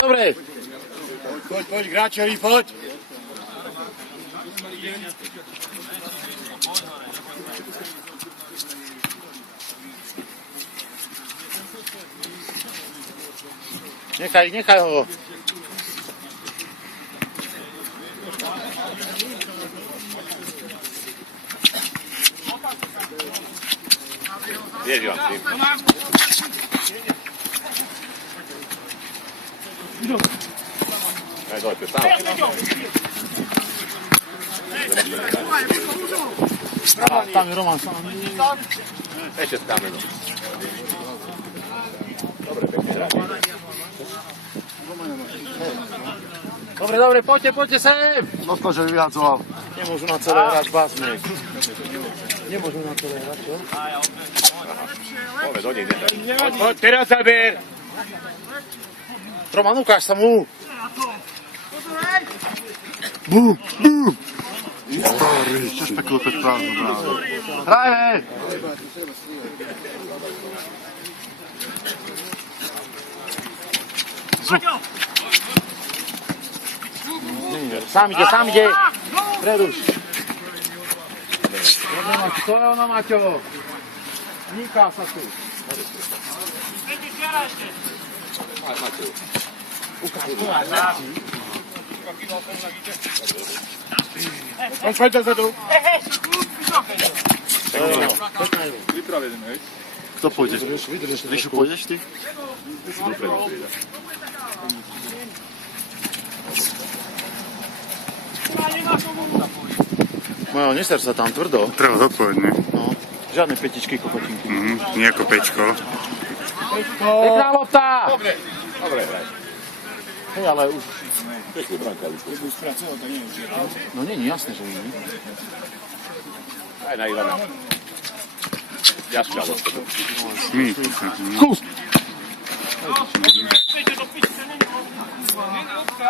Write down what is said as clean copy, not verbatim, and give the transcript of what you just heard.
Dobre. Poď, Gráčovi, poď. Nechaj ho. Vieš, Ivan, ty. Aj dojte, sám. Tam je Roman sám. Ešte stáme. Dobre, pekne hrať. Dobre, poďte sem. No to, že vyhadzoval. Nemôžu na celé hrať básne. Nemôžu na celé hrať, čo? Poďme do nich, poď, teraz zaber. Roman, ukáž sa mu. Bú. Starý, tiež peklo pek prázdno brávo. Hrajme! Sám ide. Preruš. To je ono, Maťo. Níká sa tu. Poď dozadu. Kto pôjde? Vyšu, pôjdeš ty? Mojo, neser sa tam tvrdo. Treba zodpovedne. No, žiadne petičky, kokotinky. Nie ako pečko. Pekná lopta! Dobre, hraj. Hej, ale už... Pekne, brankári. No nie, jasné, že nie. Aj na Ivana. Ďažká lopta. Skús!